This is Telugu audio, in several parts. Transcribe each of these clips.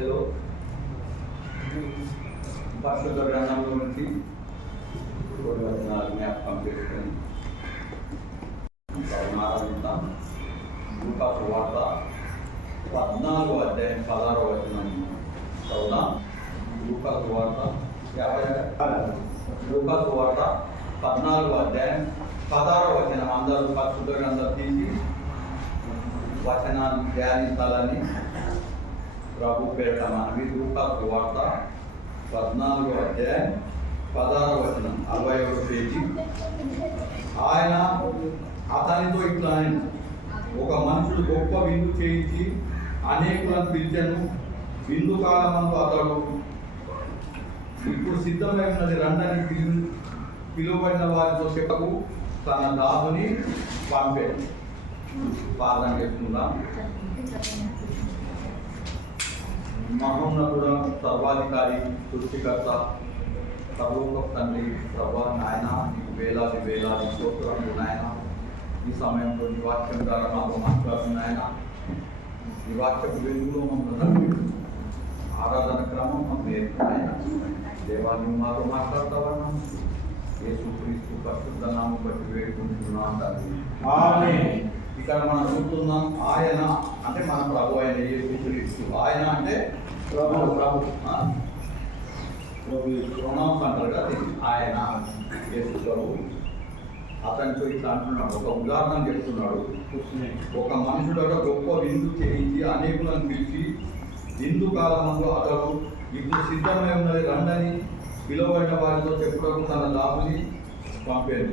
హలో పరిశుద్ధ గ్రంథంలో నుంచి జ్ఞాపకం చేసుకొని ఆరాధిస్తాం. లూకాసు వార్త 14వ అధ్యాయం 16వ వచనం చదువుదాం. లూకాసు వార్త 14వ అధ్యాయం 16వ వచనం. అందరూ పరిశుద్ధ గ్రంథం తీసి వచనాన్ని ధ్యానించాలని ప్రభు పేరిట మనవి. లూకాసు వార్త 14వ అధ్యాయం 16వ వచనం 41వ పేజీ. ఆయన అతనితో ఇట్లా ఆయన, ఒక మనుషుడు గొప్ప విందు చేయించి అనేకులను పిలిచెను. విందు కాలమందు అతడు ఇప్పుడు సిద్ధమై ఉన్నది రండని పిలువబడిన వారితో చెప్పకు తన దాసుని పంపాడు. ప్రార్థన చేసుకుందాం. మహోన్నతుడ, సర్వాధికారి, సృష్టికర్త, సర్వోప తండ్రి, ప్రభా నాయన, నీకు వేలాది వేలాది స్తోత్రములు నాయన. ఈ సమయంలో నీ వాక్యం ద్వారా మాతో మాట్లాడుతున్నాయన. ఈ వాక్యపు వెలుగులో మమ్మల్ని ఆరాధన క్రమం మాకు నేర్పుతున్నాయన. దేవాన్ని మాతో మాట్లాడతావన్నా యేసుక్రీస్తు పరిశుద్ధ నామం బట్టి వేడుకుంటున్నాం తండ్రి. ఆమేన్. ఇక్కడ మనం చూస్తున్నాం, ఆయన అంటే మన ప్రభు అయిన యేసుక్రీస్తు. ఆయన అంటే ప్రభు ప్రణామం అంటారు కదా, ఆయన యేసు ప్రభు. అతనితో ఇట్లా అంటున్నాడు, ఒక ఉదాహరణ చెప్తున్నాడు. ఒక మనుషుడు గొప్ప విందు చేయించి అనేకులను పిలిచి విందు కాలమందు అతడు ఇప్పుడు సిద్ధమై ఉన్నది రండని పిలువబడిన వారితో చెప్పుటకు తన దాసుని పంపాడు.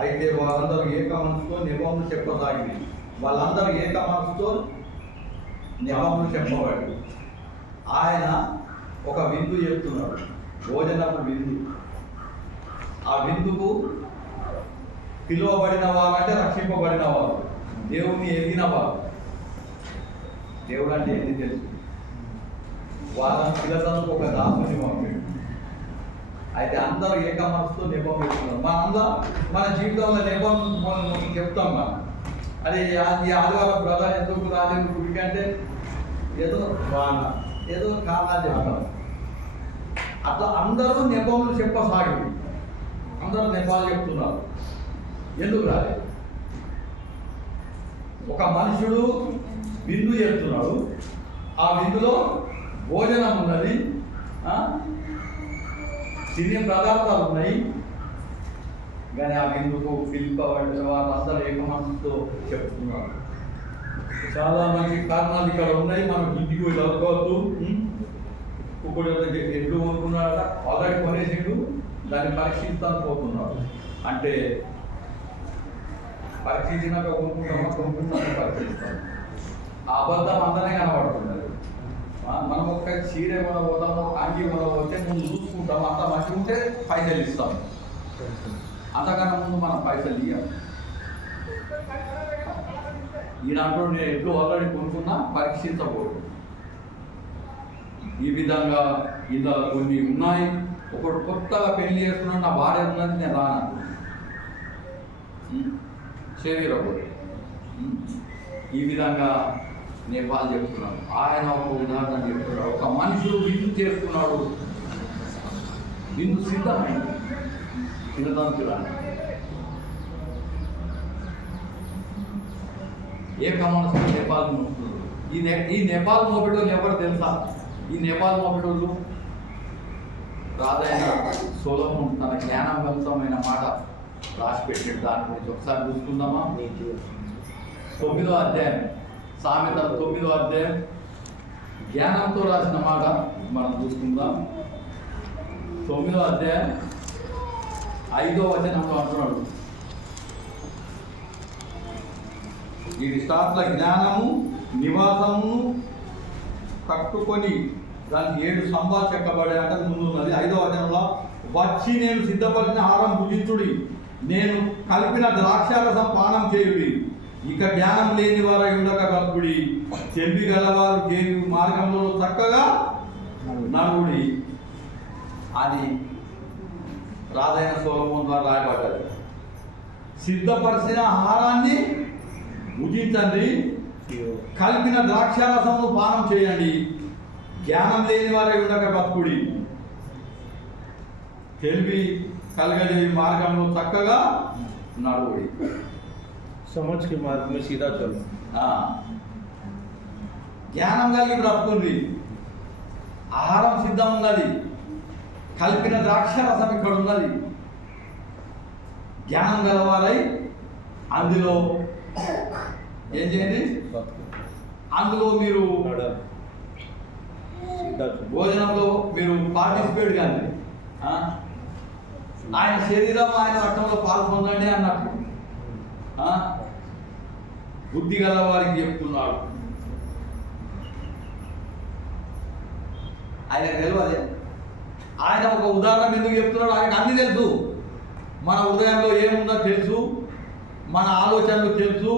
అయితే వాళ్ళందరూ ఏక మనసుతో నియమములు చెప్పసాగింది. వాళ్ళందరూ ఏక మనసుతో నియమములు చెప్పబడి ఆయన ఒక విందు చెప్తున్నాడు, భోజనపు విందు. ఆ విందుకు పిలువబడిన వారంటే రక్షింపబడిన వారు, దేవుని ఎరిగిన వారు. దేవుడు అంటే ఏంటి తెలుసు. వాళ్ళని పిల్లలకు ఒక దాసుని పంపాడు. అయితే అందరూ ఏక మనసుతో నెపం పెట్టుకున్నారు. మన జీవితంలో నెపం చెప్తాం మనం. అదే ఈ ఆదివారం బ్రదర్ ఎందుకు రాలేదు గుడికి అంటే ఏదో కారణాలు చెప్తాం. అట్లా అందరూ నెపములు చెప్పసాగింది. అందరూ నెపాలు చెప్తున్నారు, ఎందుకు రాలేదు. ఒక మనుషుడు విందు చేస్తున్నాడు, ఆ విందులో భోజనం ఉన్నది, తినే పదార్థాలు ఉన్నాయి. కానీ ఆ విందుకు పిలుపబడిన వాళ్ళందరూ ఏక మనసుతో చెప్తున్నారు. చాలా మంచి కారణాలు ఇక్కడ ఉన్నాయి. మనం ఇంటికి వెళ్ళి చదువుకోవద్దు. ఇప్పుడు ఎడ్లు కొనుక్కున్నాడట, ఆల్రెడీ కొనేసిండు, దాన్ని పరీక్షిస్తాను పోతున్నాడు. అంటే పరీక్షించినాక కొనుక్కుంటామని పరీక్షిస్తాం. ఆ అబద్ధం అందరినీ కనబడుతున్నది. మనం ఒక చీర కొనబోతాము, అంగి కొనబోతే ముందు చూసుకుంటాం. అంత మంచిగా ఉంటే పైసలు ఇస్తాం, అంతకన్నా ముందు మనం పైసలు ఇవ్వాలి. ఈనాడు నేను ఎప్పుడు ఆల్రెడీ కొనుక్కున్నా, పరీక్షించకూడదు. ఈ విధంగా ఇలా కొన్ని ఉన్నాయి. ఒకడు కొత్తగా పెళ్లి చేసుకున్నాడు, నా భార్య ఉన్నది, నేను రాను చేవిరకూడదు. ఈ విధంగా నేను వాళ్ళు చెప్తున్నాను. ఆయన ఒక ఉదాహరణ చెప్తున్నాడు. ఒక మనుషుడు విందు చేస్తున్నాడు, విందు సిద్ధమైంది, తినదంతురాని ఏక మనసు నేపాల్ మోపుడు. ఈ నేపాల్ మోపెడోళ్ళు ఎవరు తెలుసా? ఈ నేపాల్ మోపెడోళ్ళు రాజైన సొలొమోను తన జ్ఞానవంతమైన మాట రాసి పెట్టాడు. దాని గురించి ఒకసారి చూసుకుందామా? 9వ అధ్యాయం, సామెతలు 9వ అధ్యాయం జ్ఞానంతో రాసిన మాట మనం చూసుకుందాం. 9వ అధ్యాయం 5వ వచనంలో అంటున్నాడు, ఈ విశ్వాస జ్ఞానము నివాసము కట్టుకొని దానికి 7 స్తంభాలు చెక్కబడే అంటే ముందు ఉన్నది. 5వ వచనంలో, వచ్చి నేను సిద్ధపరిచిన ఆహారం భుజించుడి, నేను కలిపిన ద్రాక్షారసం పానం చేయుడి, ఇక జ్ఞానం లేని వారై ఉండక కప్పుడి, చెంపి గలవారు చేరు మార్గంలో చక్కగా నడువుడి అని రాజైన సొలొమోను ద్వారా రాయబడ్డది. సిద్ధపరిచిన ఆహారాన్ని భుజించండి, కలిపిన ద్రాక్షారసము పానం చేయండి, జ్ఞానం లేని వారై ఉండక బతుకుడి, తెలివి కలగజేయి మార్గంలో చక్కగా నడువుడి. समझ के मार्ग में सीधा चलो. జ్ఞానం కలిగి బ్రతుకుంది. ఆహారం సిద్ధం ఉన్నది, కలిపిన ద్రాక్ష రసం ఇక్కడ ఉన్నది. జ్ఞానం గలవారై అందులో ఏం చేయండి, అందులో మీరు భోజనంలో మీరు పార్టిసిపేట్ కానీ ఆయన శరీరం ఆయన రక్తంలో పాల్గొందండి అన్నట్టు బుద్ధి గల వారికి చెప్తున్నాడు. ఆయనకు తెలియదు. ఆయన ఒక ఉదాహరణ ఎందుకు చెప్తున్నాడు, ఆయనకు అన్ని తెలుసు. మన హృదయంలో ఏముందో తెలుసు, మన ఆలోచనలు తెలుసు,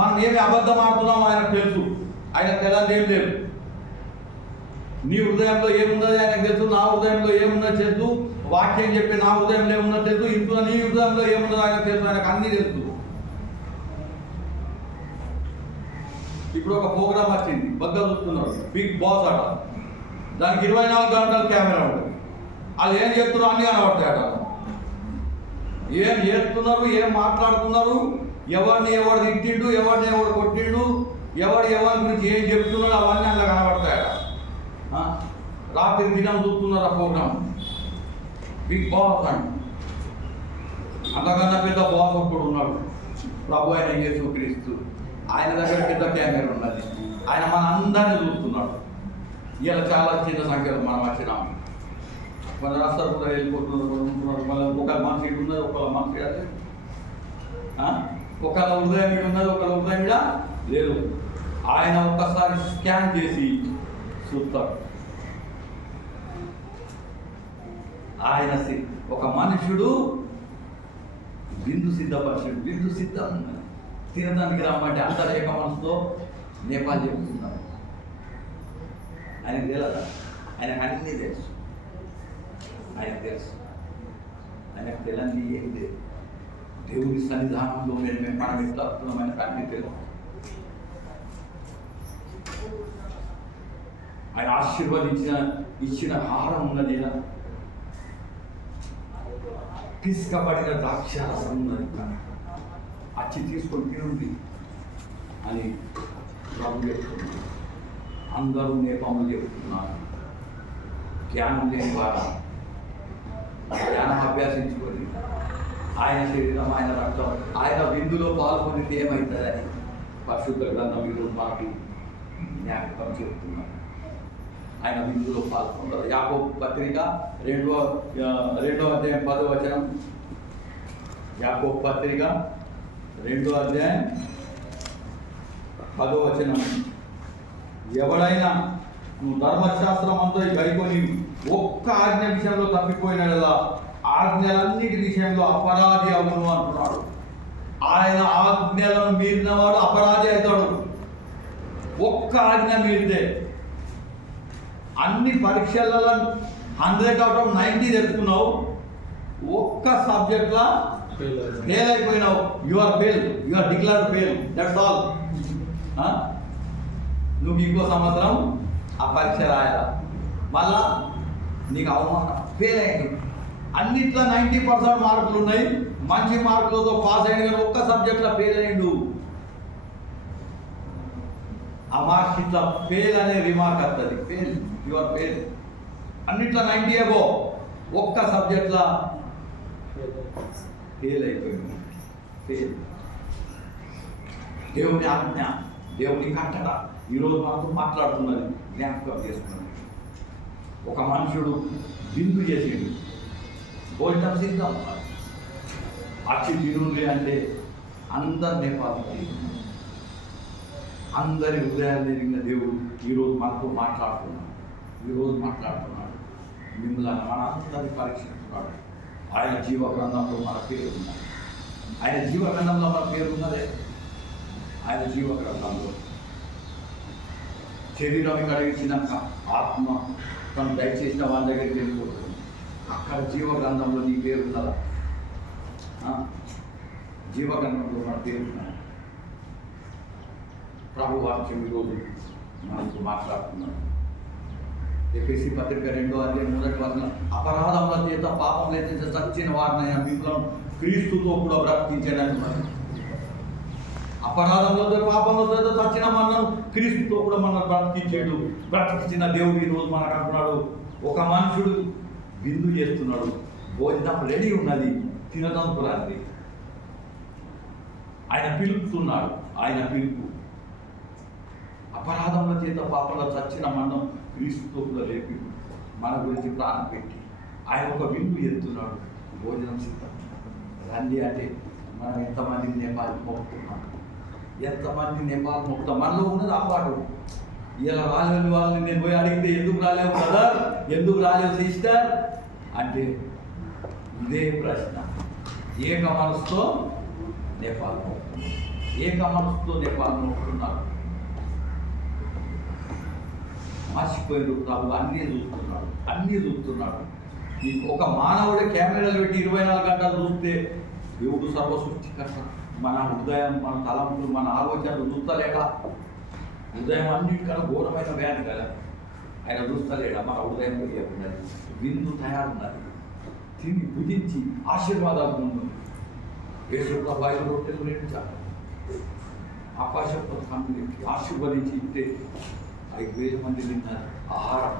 మనం ఏమి అబద్ధం ఆడుతున్నాం ఆయనకు తెలుసు. ఆయనకు తెలియదు ఏం లేదు. నీ హృదయంలో ఏముందో ఆయనకు తెలుసు, నా హృదయంలో ఏముందో తెలుసు, వాక్యం చెప్పి నా హృదయంలో ఏముందో తెలుసు, ఇంట్లో నీ హృదయంలో ఏముందో ఆయనకు తెలుసు. ఆయనకు అన్నీ తెలుసు. ఇప్పుడు ఒక ప్రోగ్రామ్ వచ్చింది, బగ్గ చూస్తున్నారు, బిగ్ బాస్ అట. దానికి 24 గంటలు కెమెరా ఉంటుంది. అది ఏం చేస్తున్నారు అన్నీ కనబడతాయి అట. ఏం చేస్తున్నారు, ఏం మాట్లాడుతున్నారు, ఎవరిని ఎవరు తిట్టిండు, ఎవరిని ఎవరు కొట్టిండు, ఎవరి గురించి ఏం చెప్తున్నాడు, అవన్నీ అలా కనబడతాయట. రాత్రి దినం చూస్తున్నారు ఆ ప్రోగ్రామ్, బిగ్ బాస్ అండి. అంతకన్నా పెద్ద బాస్ ఒకడు ఉన్నాడు, ప్రభు అయిన యేసుక్రీస్తు. ఆయన దగ్గర పెద్ద కెమెరా ఉన్నది. ఆయన మన అందరినీ చూస్తున్నాడు. ఇలా చాలా చిన్న సంఖ్యలో మనం వచ్చినాము. మన రాష్ట్రాలు కూడా వెళ్ళిపోతున్నారు. మళ్ళీ ఒక మనిషి ఇటు ఉన్నది, ఒకళ్ళ మనిషి అదే, ఒకళ్ళ హృదయం ఇటు ఉన్నది, ఒకళ్ళ హృదయం ఇడ లేదు. ఆయన ఒక్కసారి స్కాన్ చేసి చూస్తాడు. ఆయన ఒక మనుషుడు బిందు సిద్ధపరిచాడు. బిందు సిద్ధం తినడానికి రమ్మంటే అంత లేక మనసుతో నేపాల్ చెప్తున్నాడు. ఆయనకు తెలియదా? ఆయనకు అన్నీ తెలుసు. ఆయనకు తెలుసు. ఆయనకు తెలియని ఏం లేదు. దేవుని సన్నిధానంలో మేము మనం ఎట్లా వస్తున్నాం ఆయనకు అన్నీ తెలుసు. ఆయన ఇచ్చిన ఆహారం ఉన్నది, పిసుకబడిన ద్రాక్షారసం ఉన్నది, అచ్చి తీసుకొని తినండి అని ప్రభు చెప్తున్నారు. అందరూ నేపములు చెప్తున్నారు. జ్ఞానం లేని వారు జ్ఞానం అభ్యాసించుకొని ఆయన శరీరం, ఆయన రక్తం, ఆయన విందులో పాల్గొనితే ఏమవుతుందని పరిశుద్ధ గ్రంథం ఈరోజు మాకు జ్ఞాపకం చెప్తున్నారు. ఆయన విందులో పాల్గొంటారు. యాకోబు పత్రిక 2వ అధ్యాయం 10వ వచనం. యాకోబు పత్రిక 2వ అధ్యాయం 10వ వచనం. ఎవడైనా నువ్వు ధర్మశాస్త్రం అంతా గైకొని ఒక్క ఆజ్ఞ విషయంలో తప్పిపోయినా కదా, ఆజ్ఞలన్నిటి విషయంలో అపరాధి అవును అంటున్నాడు. ఆయన ఆజ్ఞలను మీరిన వాడు అపరాధి అవుతాడు. ఒక్క ఆజ్ఞ మీరితే అన్ని పరీక్షలలో 100/90 తెచ్చుకున్నావు, ఒక్క సబ్జెక్ట్లా ఫెయిల్ అయిపోయినావు. You are fail, you are declared fail, that's all. నువ్వు ఇంకో సంవత్సరం ఆ పరీక్ష రాయాల, మళ్ళా నీకు అవమానం, ఫెయిల్ అయ్యింది. అన్నిట్లో 90% మార్కులు ఉన్నాయి, మంచి మార్కులతో పాస్ అయ్యింది, కానీ ఒక్క సబ్జెక్ట్లో ఫెయిల్ అయ్యిండు. ఆ మార్క్స్ ఇట్లా ఫెయిల్ అనే రిమార్క్ వస్తుంది. Fail, you are fail. అన్నిట్లో 90 అబో, ఒక్క సబ్జెక్ట్లో ఫెయిల్ అయిపోయింది. ఫెయిల్. దేవుని ఆజ్ఞ, దేవుని కట్టడ ఈరోజు మనతో మాట్లాడుతున్నది, జ్ఞాపకం చేస్తున్నది. ఒక మనుషుడు బిందు చేసిండు, భోజనం సిద్ధం, అచ్చి తినుండి అంటే అందరు నేపాలి, అందరి హృదయాన్ని ఎరిగిన దేవుడు ఈరోజు మనతో మాట్లాడుతున్నాడు. మిమ్మల్ని మన అందరినీ పరీక్షిస్తున్నాడు. ఆయన జీవగ్రంథంలో మన పేరు ఉన్నది. ఆయన జీవగ్రంథంలో మన పేరు ఉన్నదే. ఆయన జీవగ్రంథంలో శరీరం ఇక్కడ ఇచ్చినాక ఆత్మ తను దయచేసిన వాళ్ళ దగ్గరికి వెళ్ళిపోతుంది. అక్కడ జీవగ్రంథంలో నీ పేరు ఉన్నదా? జీవగ్రంథంలో మన పేరు ఉన్నది. ప్రభు వాక్యం ఈరోజు మనకు మాట్లాడుతున్నాడు. ఎఫెసీ పత్రిక 2:3 అపరాధముల చేత పాపముల చేత చచ్చిన వారినైనా మిమ్మల్ని క్రీస్తుతో కూడా బ్రతికించాడని. అపరాధములతో పాపములతో చేత చచ్చిన మనను క్రీస్తుతో కూడా మనం బ్రతికించాడు. బ్రతికించిన దేవుడు ఈరోజు మనకు అంటున్నాడు, ఒక మనుషుడు విందు చేస్తున్నాడు, భోజనం రెడీ ఉన్నది, తినడానికి రాత్రి ఆయన పిలుపుతున్నాడు. ఆయన పిలుపు అపరాధముల చేత పాపంలో చచ్చిన మనం క్రీస్తుతో కూడా లేపి మన గురించి ప్రాణం పెట్టి ఆయన ఒక విందు ఎత్తున్నాడు, భోజనం సిద్ధం రండి అంటే మనం ఎంతమందిని నేపాల్ మొక్కుతున్నాం, ఎంతమంది నేపాల్ మొక్కుతాం. మనలో ఉన్నది అపాటు. ఇలా రాలేని వాళ్ళని నేను పోయి అడిగితే ఎందుకు రాలేవు బ్రదర్, ఎందుకు రాలేవు సిస్టర్ అంటే ఇదే ప్రశ్న. ఏక మనసుతో నేపాల్ మొక్కుతున్నారు, ఏక మనసుతో నేపాల్ మొక్కుతున్నారు. మర్చిపోయిన ప్రభు అన్నీ చూస్తున్నాడు. ఈ ఒక మానవుడే కెమెరాలు పెట్టి 24 గంటలు చూస్తే దేవుడు సర్వసృష్టికర్త. మన హృదయం, మన తలంపులు, మన ఆలోచనలు చూస్తలేక హృదయం అన్నిటికన్నా ఘోరమైన వ్యాధి కదా, ఆయన చూస్తలేడా? మన హృదయం తెలియకున్నది, విందు తయారున్నది, తిని భుజించి ఆశీర్వాదాలు ముందు యేసుప్రభు 5 రొట్టెలు 2 చేపలు ఆకాశంతో కంపెనీకి ఆశీర్వదించి ఇస్తే 5,000 మంది తిన్నారు ఆహారం.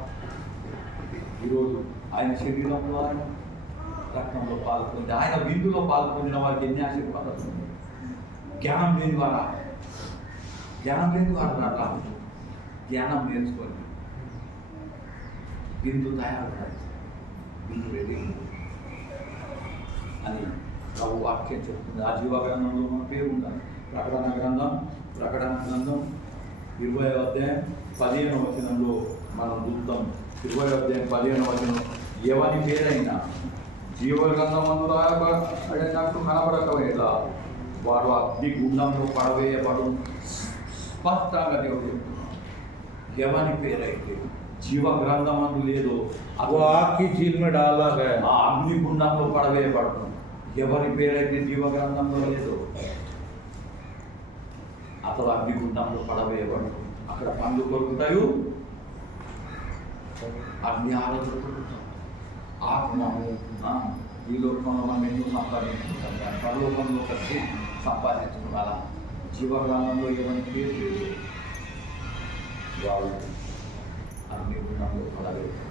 ఈరోజు ఆయన శరీరంలో, ఆయన రక్తంలో పాల్పొంది, ఆయన విందులో పాల్పొందిన వారికి ఎన్ని ఆశీర్వాదాలు. జ్ఞానం లేని వారా అట్లా జ్ఞానం నేర్చుకొని విందు తయారు, విందు రెడీ అని ప్రభు వాక్యం చెప్తుంది. ఆ జీవ గ్రంథంలో మన పేరు ఉండాలి. ప్రకటన గ్రంథం 20వ అధ్యాయం 15వ వచనంలో మనం చూద్దాం. 20వ అధ్యాయం 15వ వచనం, ఎవరి పేరైనా జీవ గ్రంథమందు రాయబడినట్టు కనబడకపోయేలా వాడు అగ్ని గుండంలో పడవేయబడు. స్పష్టంగా దేవుడు చెప్తున్నాడు. ఎవరి పేరైతే జీవ గ్రంథమందు లేదో वो आग की झील में डाला गया, ఆ అగ్ని గుండంలో పడవేయబడుతుంది. ఎవరి పేరైతే జీవ గ్రంథంలో లేదో అతడు అగ్నిగుండంలో పడవేయబడు. అక్కడ పండ్లు కొరుకుతాయి, అగ్ని ఆలోచన కొరుకుతాం. ఆత్మము ఈ లోకంలో మనం ఎన్నో సంపాదించుకుంటాం, పరలోకంలో కలిసి సంపాదించుకోవాలా. జీవగ్రంథంలో ఏమని పేరు లేదు, వాళ్ళు అగ్నిగుండంలో పడవేయబడు.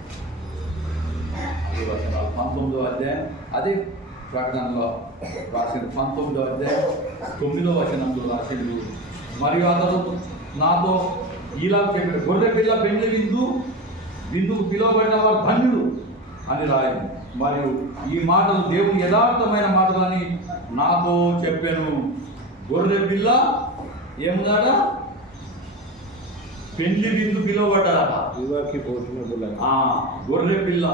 అదే వచనాలు 19వ అధ్యాయం, అదే ప్రకటనలో రాసిన 19వ అధ్యాయం 9వ వచనంలో రాసిండు. మరియు అతడు నాతో ఇలా చెప్పాడు, గొర్రె పిల్ల పెండ్లి విందుకు పిలువబడిన వారు ధన్యుడు అని రాయింది. మరియు ఈ మాటలు దేవుని యథార్థమైన మాటలని నాతో చెప్పాను. గొర్రె పిల్ల ఏముందట? పెండ్లి విందు పిలువబడ్డారట. గొర్రె పిల్ల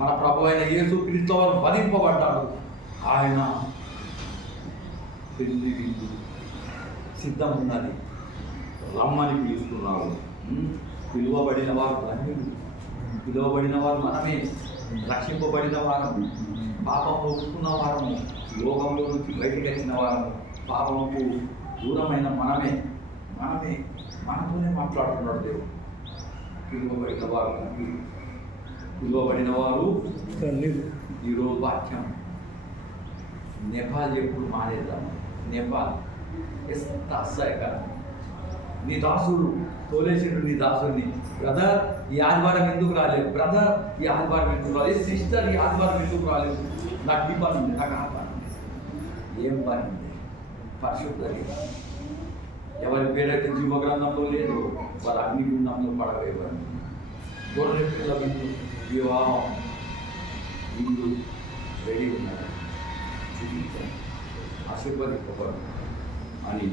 మన ప్రభు అయిన యేసుక్రీస్తు వారు వధింపబడ్డాడు. ఆయన పెళ్లి విందు సిద్ధం ఉన్నది, రమ్మని పిలుస్తున్నారు. పిలువబడిన వారు ధన్యులు, పిలువబడిన వారు మనమే, రక్షింపబడిన వారము, పాపంలో ఉంటున్న వారము, లోకంలో నుంచి బయటికి వచ్చిన వారము, పాపముకు దూరమైన మనమే మనతోనే మాట్లాడుతున్నాడు దేవుడు. పిలువబడిన వారు ధన్యులు, పిలువబడిన వారు ఈరోజు వాక్యం. నేపాల్ ఎప్పుడు మానేద్దాం? నేపాల్ ఎంత అసహ్యకరం. నీ దాసుడు తోలేసిండు, నీ దాసుడిని, బ్రదర్ ఈ ఆదివారం ఎందుకు రాలేదు, బ్రదర్ ఈ ఆదివారం ఎందుకు రాలేదు, సిస్టర్ ఈ ఆదివారం ఎందుకు రాలేదు, నాకు ఈ పని ఉంది, నాకు ఆ పని ఉంది. ఏం పని ఉంది? పరిశుద్ధత. ఎవరి పేరైతే జీవ గ్రంథంలో లేదు వారు అగ్నిగుండంలో పడవేయబడి. గొర్రె పిల్ల విందు, వివాహం విందు రెడీ ఉన్నారు, చూపించాను, ఆశీర్వదింపబడు అని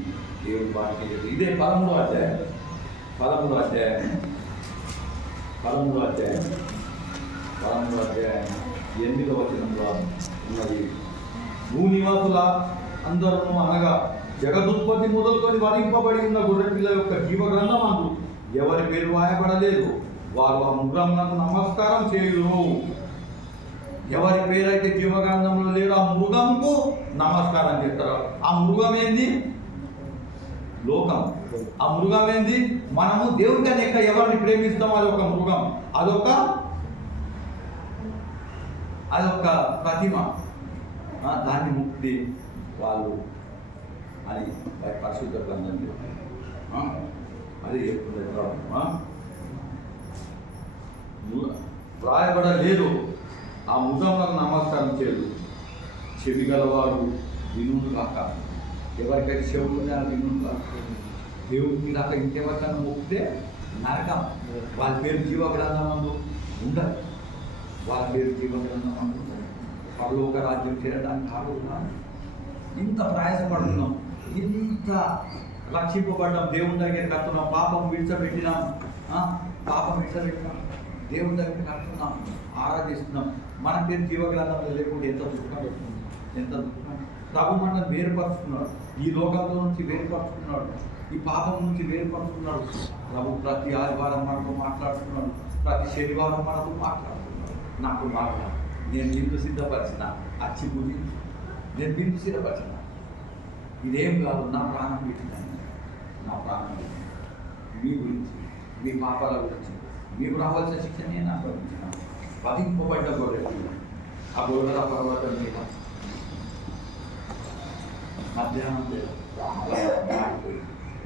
దేవుడు వాక్యం చెప్తుంది. ఇదే 13వ అధ్యాయం 8వ వచనంలో ఉన్నది. భూనివాసుల అందరూ అనగా జగదుత్పత్తి మొదలుకొని వధింపబడి ఉన్న గొర్రెపిల్ల యొక్క జీవ గ్రంథమందు ఎవరి పేరు వాయబడలేదు వారు ఆ మృగమునకు నమస్కారం చేయరు. ఎవరి పేరైతే జీవగ్రంథంలో లేదో ఆ మృగంకు నమస్కారం చేస్తారు. ఆ మృగం ఏంది? లోకం. ఆ మృగం ఏంది? మనము దేవుడి కన్నా ఎవరిని ప్రేమిస్తామో అది ఒక మృగం, అదొక ప్రతిమ. దాన్ని ముక్తి వాళ్ళు అని పరిశుద్ధ గ్రంథం అది వ్రాయబడలేదు. ఆ మృగంలకు నమస్కారం చేయదు. చెవి గలవారు వినుడు కాక, ఎవరికైతే చెవులు ఉన్నాయో వినుడు కాక, దేవుడికి కాక ఇంకెవరికైనా మొక్కితే నరకం. వాళ్ళ పేరు జీవగ్రంథం అందు ఉండదు. వాళ్ళ పేరు జీవగ్రంథం అందు పరలోక రాజ్యం చేరడానికి కాకుండా ఇంత ప్రయాసపడుతున్నాం, ఇంత రక్షింపబడ్డాం, దేవుని దగ్గర కడుతున్నాం, పాపం విడిచబెట్టినాం, దేవుని దగ్గర కడుతున్నాం, ఆరాధిస్తున్నాం. మన పేరు జీవగ్రంథంలో లేకుండా ఎంత దుఃఖం వస్తుంది, ఎంత దుఃఖం. ప్రభు మనల్ని వేరుపరుచుకున్నాడు, ఈ లోకంలో నుంచి వేరుపరుచుకున్నాడు, ఈ పాపం నుంచి వేరుపరుచుకున్నాడు. ప్రభు ప్రతి ఆదివారం మనతో మాట్లాడుతున్నాడు, ప్రతి శనివారం మనతో మాట్లాడుతున్నాడు. నాకు మాట, నేను బిందు సిద్ధపరిచిన అచ్చి పూజించు, నేను బిందు సిద్ధపరిచిన, ఇదేం కాదు, నా ప్రాణం పెట్టినాను, నా ప్రాణం పెట్టిన మీ గురించి, మీ పాపాల గురించి, మీకు రావాల్సిన శిక్ష నేను అనుభవించినాను. వధింపబడ్డ గొర్రెలు ఆ గొర్రెల పర్వతం మీద మధ్యాహ్నం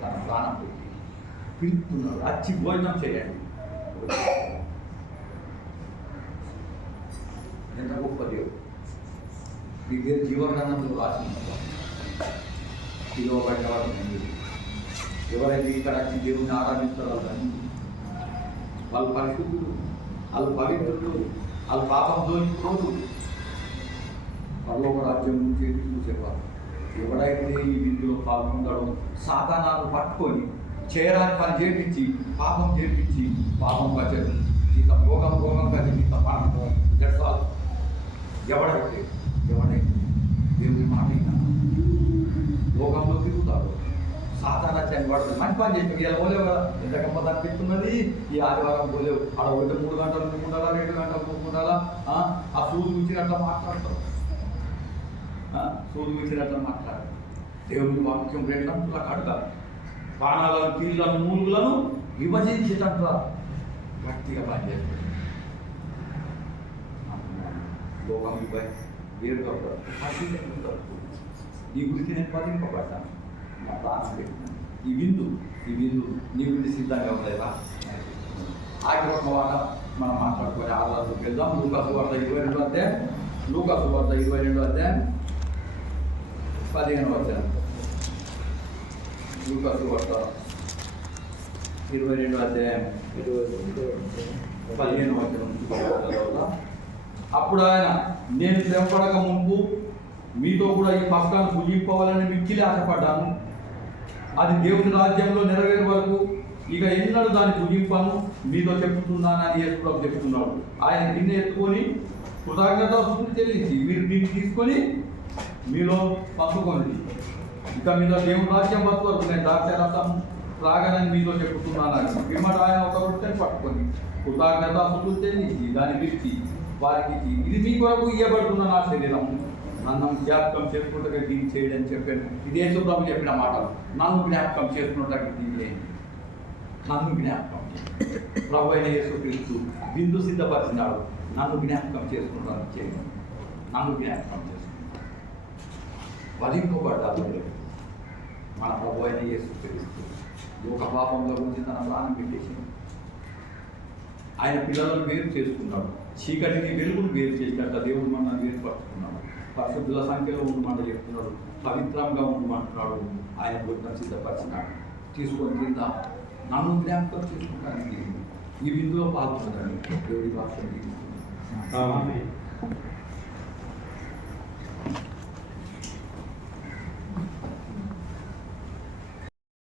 తన ప్రాణం పెట్టి పిలుపుతున్నాడు, అచ్చి భోజనం చేయండి. ఎంత గొప్ప దేవుడు! మీ పేరు జీవగ్రంథంలో రాసిన పిలువబడ్డవాడు నేను. ఎవరైతే ఇక్కడ వచ్చి దేవుని ఆరాధిస్తారో వాళ్ళు పరిశుద్ధులు, వాళ్ళు పవిత్రులు, వాళ్ళు పాపం దోచుకోదు, పరలోక రాజ్యం నుంచి చూసేవారు. ఎవడైతే ఈ విందులో పాల్గొంటాడో సాతానాలు పట్టుకొని చేయరాని పని చేపించి, పాపం చేపించి, పాపం కచ్చరు ఇంత భోగం కచ్చి ఇంత పాపం జడ్సాలు. ఎవడైతే దేవుని మాట లోకంలో తిరుగుతాడు, సాతానా చేయని వాడు మంచి పని చెప్పి ఇలా పోలేవు కదా, ఎంత గొప్ప అనిపిస్తున్నది. ఈ ఆదివారం పోలేవు, అక్కడ పోతే 3 గంటలు కూర్చుంటారా, 2 గంటలు కూర్చుంటారా, ఆ సూది గుచ్చినట్లా మాట్లాడతారు, సూది గుచ్చినట్లా మాట్లాడతారు. దేవుని వాక్యం 2 అంటులా కడతారు, బాణాలను, కీళ్ళను, మూలుగులను విభజించేటట్లా గట్టిగా పనిచేస్తారు. లోకం వేరుగా నీ గురించి నేను పదింపబడ్డాను, నా ప్రాణం పెట్టినాను. ఈ విందు నీ గురించి సిద్ధంగా ఉండేవా? ఆఖరి ఒక మాట మనం మాట్లాడుకొని ఆధారంలోకి వెళ్దాం. లూకాసు వార్త 22వ అధ్యాయం, 15వ అధ్యాయం, లూకాసు వార్త 22వ అధ్యాయం 15వ వచనం. అప్పుడు ఆయన, నేను శ్రమపడక ముందు మీతో కూడా ఈ పస్కాను భుజింపవాలని మిక్కిలి ఆశపడ్డాను. అది దేవుని రాజ్యంలో నెరవేరు వరకు ఇక ఎన్నడూ దాన్ని భుజింపను మీతో చెప్పుతున్నానని యేసుప్రభు చెప్తున్నాడు. ఆయన గిన్నె ఎత్తుకొని కృతజ్ఞతాస్తుతులు చెల్లించి, మీరు దీన్ని తీసుకొని మీలో పంచుకోండి. ఇక మీద దేవుని రాజ్యం వరకు నేను ద్రాక్షరసం త్రాగనని మీతో చెప్పుతున్నానని. పిమ్మట ఆయన ఒక రొట్టెని పట్టుకొని కృతజ్ఞతాస్తుతులు చెల్లించి దాన్ని విడిచి వారికి, ఇది మీ కొరకు ఇవ్వబడుతున్న నా శరీరం, నన్ను జ్ఞాపకం చేసుకుంటే దీన్ని చేయడని చెప్పాను. ఇది యేసుప్రభు చెప్పిన మాటలు. నన్ను జ్ఞాపకం చేసుకున్నట్టు దీన్ని, నన్ను జ్ఞాపకం. ప్రభు అయిన యేసుక్రీస్తు విందు సిద్ధపరిచినాడు, నన్ను జ్ఞాపకం చేసుకుంటాను చేయడం, నన్ను జ్ఞాపకం చేసుకుంటాను. వధింపబడ్డాడు మన ప్రభు అయిన యేసుక్రీస్తు లోక పాపంలో గురించి తన ప్రాణం పెట్టేసింది. ఆయన పిల్లలను వేరు చేసుకున్నాడు, చీకటిని వెలుగును వేరు చేసినట్ట దేవుడు మనల్ని వేరుపరుచుకున్నాడు. పరిశుద్ధుల సంఖ్యలో ఉండమంట చెప్తున్నాడు, పవిత్రంగా ఉండమంటున్నాడు. ఆయన భోజనం సిద్ధపరిచినాడు, తీసుకొని తిందాం, నన్ను జ్ఞాపకం చేసుకుంటాను. ఈ విందులో పాల్గొనడానికి దేవుడి భాష